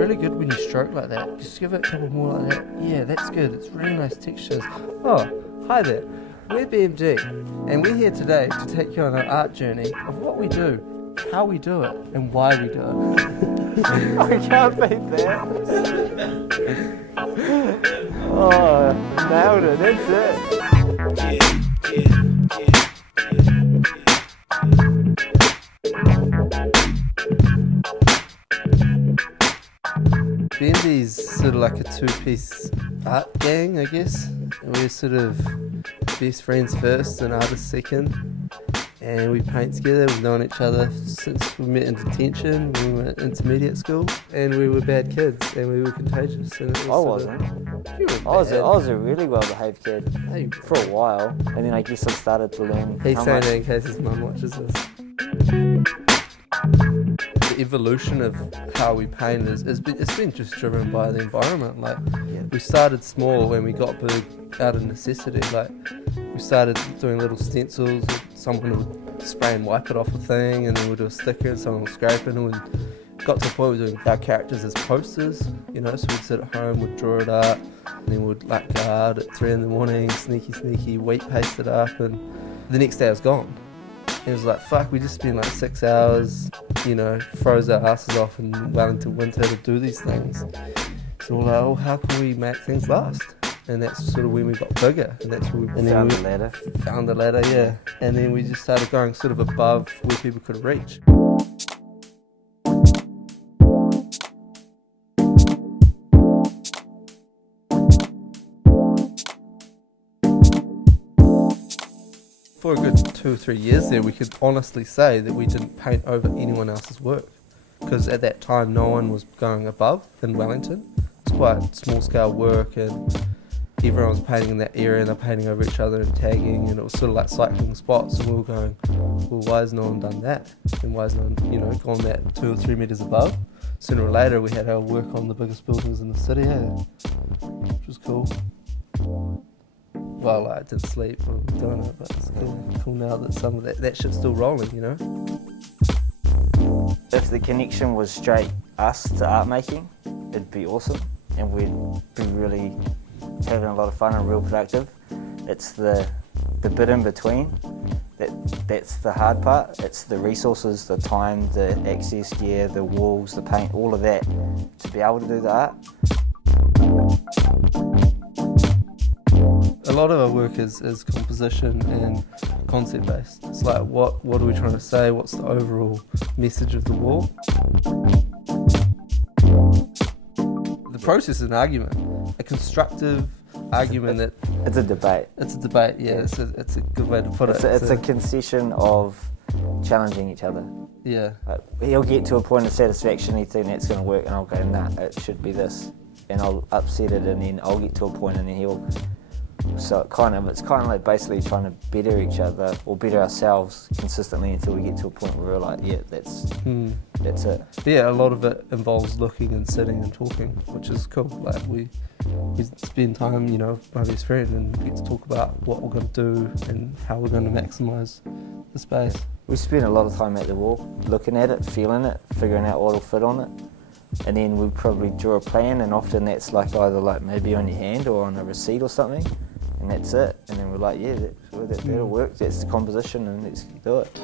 really good when you stroke like that. Just give it a couple more like that. Yeah, that's good. It's really nice textures. Oh, hi there. We're BMD, and we're here today to take you on an art journey of what we do, how we do it, and why we do it. I can't beat that. Oh, nailed it. That's it. BMD's sort of like a two-piece art gang, I guess. We're sort of best friends first and artists second. And we paint together. We've known each other since we met in detention when we were at intermediate school. And we were bad kids and we were contagious. And it was I wasn't. I was a really well-behaved kid for a while. And then I guess I started to learn. He's saying that in case his mum watches this. The evolution of how we paint it's been just driven by the environment. Like, we started small when we got big out of necessity. Like, we started doing little stencils. Someone would spray and wipe it off a thing, and then we'd do a sticker, and someone would scrape it, and we got to the point where we were doing our characters as posters, you know, so we'd sit at home, we'd draw it up, and then we'd like go out at 3 in the morning, sneaky, wheat paste it up, and the next day it was gone. And it was like, fuck, we just spent like 6 hours, you know, froze our asses off in Wellington winter to do these things. So we're like, oh, how can we make things last? And that's sort of when we got bigger, and that's when we found the ladder. Found the ladder, yeah. And then we just started going sort of above where people could reach. For a good 2 or 3 years there, we could honestly say that we didn't paint over anyone else's work, because at that time no one was going above in Wellington. It's quite small scale work, and everyone was painting in that area, and they're painting over each other and tagging, and it was sort of like cycling spots, and we were going, well, why has no one done that? And why has no one, you know, gone that 2 or 3 metres above? Sooner or later we had our work on the biggest buildings in the city, which was cool. Well, I didn't sleep when we were doing it, but it's cool now that some of that shit's still rolling, you know? If the connection was straight us to art making, it'd be awesome, and we'd be really having a lot of fun and real productive. It's the bit in between that's the hard part. It's the resources, the time, the access gear, the walls, the paint, all of that to be able to do the art. A lot of our work is composition and concept based. It's like, what are we trying to say? What's the overall message of the wall? The process is an argument, a constructive argument. It's a debate. It's a debate, yeah. It's a good way to put it. It's a concession of challenging each other. Yeah. He'll get to a point of satisfaction, he thinks that's going to work, and I'll go, nah, it should be this. And I'll upset it, and then I'll get to a point, and then he'll... So it's kind of like basically trying to better each other or better ourselves consistently until we get to a point where we're like, yeah, that's it. Yeah, a lot of it involves looking and sitting and talking, which is cool. Like we spend time, you know, with my best friend, and we get to talk about what we're going to do and how we're going to maximise the space. We spend a lot of time at the wall, looking at it, feeling it, figuring out what'll fit on it. And then we probably draw a plan, and often that's like either like maybe on your hand or on a receipt or something. And that's it, and then we're like, yeah, that'll work, that's the composition, and let's do it.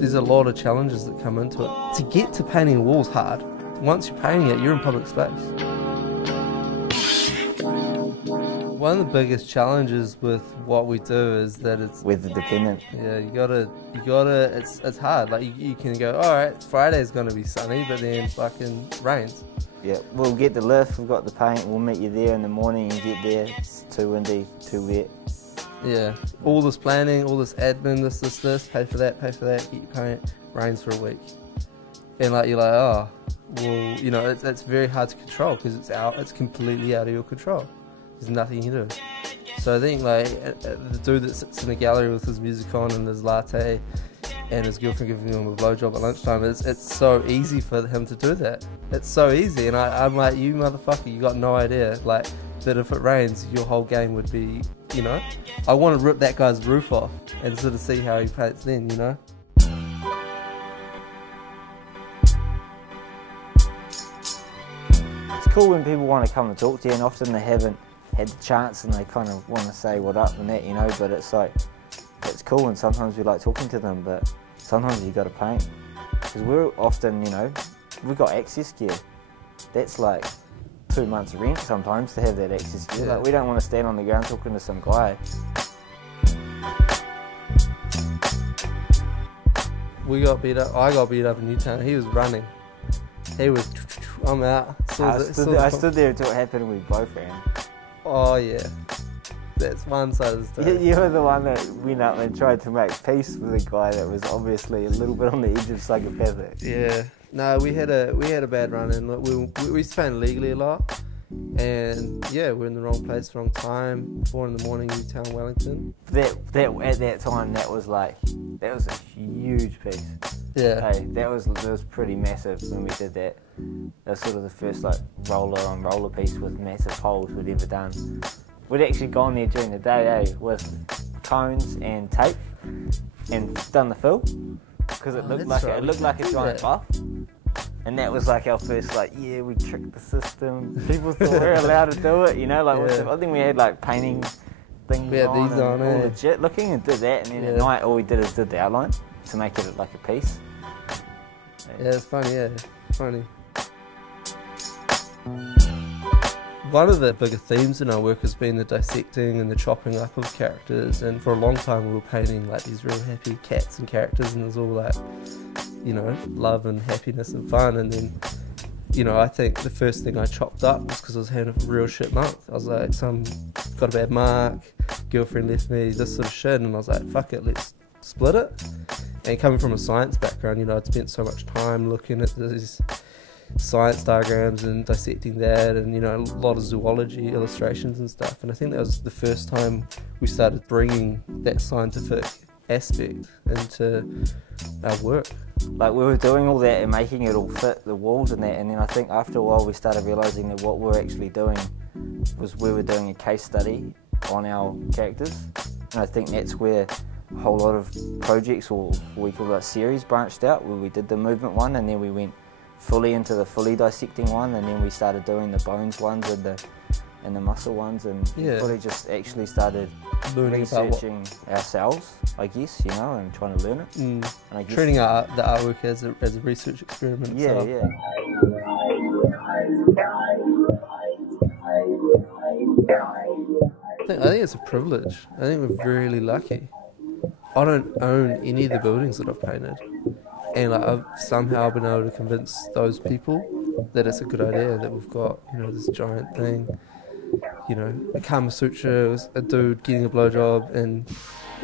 There's a lot of challenges that come into it. To get to painting a wall's hard. Once you're painting it, you're in public space. One of the biggest challenges with what we do is that it's weather dependent. Yeah, you gotta. It's hard. Like you can go, all right, Friday's gonna be sunny, but then fucking rains. Yeah, we'll get the lift, we've got the paint, we'll meet you there in the morning and get there, it's too windy, too wet. Yeah, all this planning, all this admin, this, pay for that, get your paint, rains for a week. And like, you're like, oh, well, you know, it's very hard to control because it's completely out of your control. There's nothing you can do. So I think like, the dude that sits in the gallery with his music on and his latte and his girlfriend giving him a blowjob at lunchtime, it's so easy for him to do that. It's so easy, and I'm like, you motherfucker, you got no idea, like, that if it rains, your whole game would be, you know? I want to rip that guy's roof off and sort of see how he paints then, you know? cool when people want to come and talk to you, and often they haven't had the chance and they kind of want to say what up and that, you know, but it's like, it's cool, and sometimes we like talking to them, but sometimes you got to paint. Because we're often, you know, we've got access gear. That's like 2 months rent sometimes to have that access gear. Yeah. Like, we don't want to stand on the ground talking to some guy. We got beat up. I got beat up in Newtown. He was running. He was. I'm out. I stood there until it happened and we both ran. Oh yeah. That's one side of the story. You were the one that went up and tried to make peace with a guy that was obviously a little bit on the edge of psychopathic. Yeah. No, we had a bad run in. We used to paint illegally a lot, and yeah, we're in the wrong place, wrong time. 4 in the morning, Newtown, Wellington. At that time, that was a huge piece. Yeah. Hey, that was pretty massive when we did that. That was sort of the first like roller on roller piece with massive holes we'd ever done. We'd actually gone there during the day, with cones and tape, and done the fill because it looked like a giant buff. And that was like our first yeah, we tricked the system. People thought we were allowed to do it, you know. I think we had like painting things on and all legit looking, and did that. And then at night, all we did is did the outline to make it like a piece. Yeah, it's funny. Yeah, funny. One of the bigger themes in our work has been the dissecting and the chopping up of characters, and for a long time we were painting like these real happy cats and characters, and it was all like, you know, love and happiness and fun. And then, you know, I think the first thing I chopped up was because I was having a real shit month. I was like, got a bad mark, girlfriend left me, this sort of shit, and I was like, fuck it, let's split it. And coming from a science background, you know, I'd spent so much time looking at these science diagrams and dissecting that, and you know, a lot of zoology illustrations and stuff, and I think that was the first time we started bringing that scientific aspect into our work. Like, we were doing all that and making it all fit the walls and that, and then I think after a while we started realising that what we were actually doing was we were doing a case study on our characters, and I think that's where a whole lot of projects, or we call it series, branched out, where we did the movement one and then we went fully into the fully dissecting one, and then we started doing the bones ones and the muscle ones, and fully just actually started learning researching ourselves, I guess, you know, and trying to learn it. And I guess treating the artwork as a research experiment. Yeah. I think it's a privilege. I think we're really lucky. I don't own any of the buildings that I've painted, and I've somehow been able to convince those people that it's a good idea that we've got, you know, this giant thing, you know, a Kama Sutra, a dude getting a blowjob,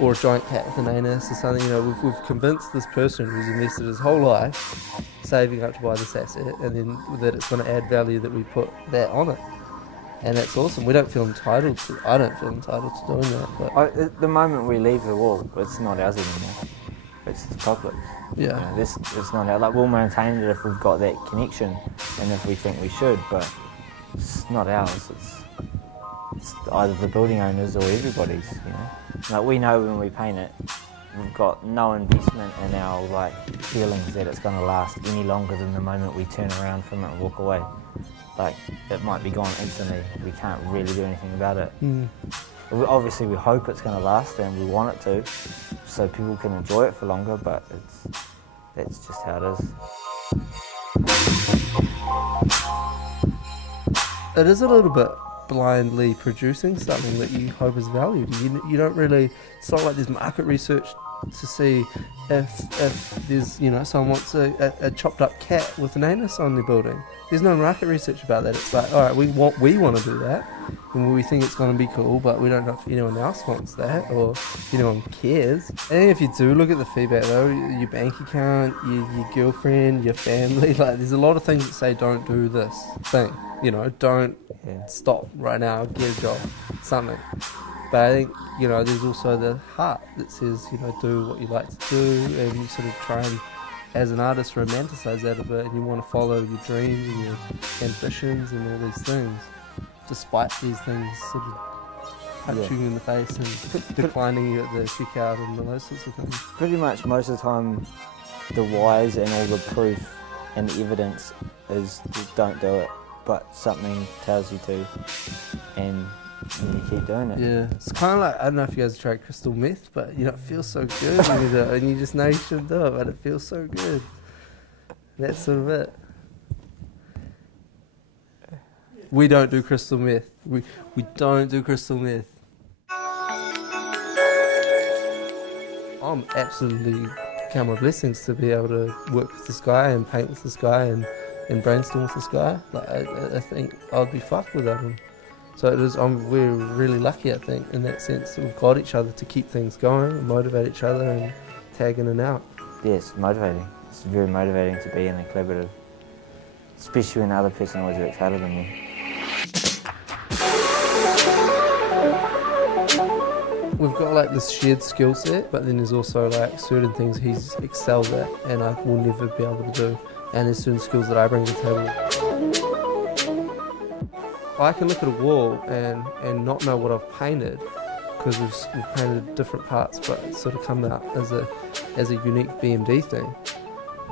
or a giant cat with an anus or something. You know, we've convinced this person who's invested his whole life saving up to buy this asset, and then that it's going to add value that we put that on it. And that's awesome. We don't feel entitled to. I don't feel entitled to doing that. But at the moment we leave the wall, it's not ours anymore. It's the public's. Yeah. You know, it's not ours. Like, we'll maintain it if we've got that connection and if we think we should, but it's not ours. It's either the building owners or everybody's. You know. Like, we know when we paint it, we've got no investment in our feelings that it's going to last any longer than the moment we turn around from it and walk away. Like, it might be gone instantly. We can't really do anything about it. Obviously, we hope it's going to last and we want it to, so people can enjoy it for longer, but that's just how it is. It is a little bit blindly producing something that you hope is valued. You don't really, it's not like there's market research to see if there's, you know, someone wants a chopped up cat with an anus on their building. There's no market research about that. It's like, all right, we want to do that, and we think it's going to be cool, but we don't know if anyone else wants that or if anyone cares. And if you do look at the feedback though, your bank account, your girlfriend, your family, like, there's a lot of things that say don't do this thing. You know, don't stop right now, get a job, something. But I think, you know, there's also the heart that says, you know, do what you like to do, and you sort of try and, as an artist, romanticize that a bit, and you want to follow your dreams and your ambitions and all these things, despite these things sort of punching you in the face and declining you at the checkout and all those sorts of things. Pretty much most of the time, the whys and all the proof and the evidence is don't do it. but something tells you to, and you keep doing it. Yeah, it's kind of like, I don't know if you guys tried crystal meth, but you know, it feels so good when you do it, and you just know you shouldn't do it, but it feels so good. That's sort of it. We don't do crystal meth. We don't do crystal meth. I'm absolutely count my blessings to be able to work with this guy and paint with this guy and brainstorm with this guy. Like I think I'd be fucked without him. So we're really lucky, I think, in that sense. We've got each other to keep things going and motivate each other and tag in and out. Yeah, it's motivating. It's very motivating to be in a collaborative, especially when the other person always works harder than me. We've got like this shared skill set, but then there's also like certain things he's excelled at and I will never be able to do. And there's certain skills that I bring to the table. I can look at a wall and not know what I've painted because we've painted different parts, but it's sort of come out as a unique BMD thing.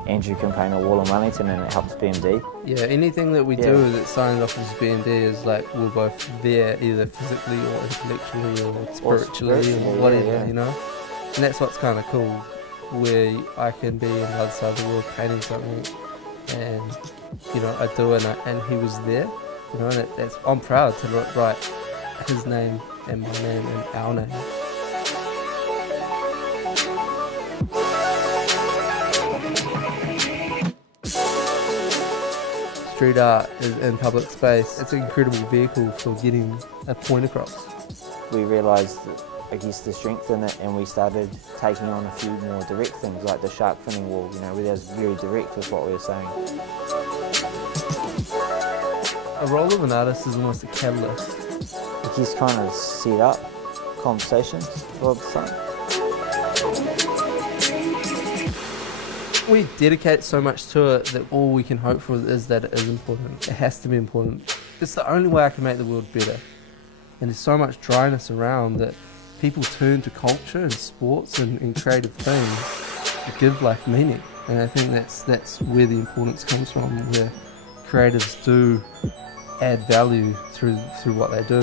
Andrew can paint a wall in Wellington and it helps BMD. Yeah, anything that we do that's signed off as BMD is like we're both there either physically or intellectually or spiritually or whatever, you know? And that's what's kind of cool, where I can be on the other side of the world painting something and, you know, I do it and he was there, you know, and I'm proud to write his name and my name and our name. Street art in public space, it's an incredible vehicle for getting a point across. We realised, I guess, the strength in it, and we started taking on a few more direct things, like the shark finning wall, you know, where that was very direct with what we were saying. A role of an artist is almost a catalyst. I guess kind of set up conversations a lot of the time. We dedicate so much to it that all we can hope for is that it is important. It has to be important. It's the only way I can make the world better. And there's so much dryness around that people turn to culture and sports and creative things to give life meaning. And I think that's where the importance comes from, where creatives do add value through what they do.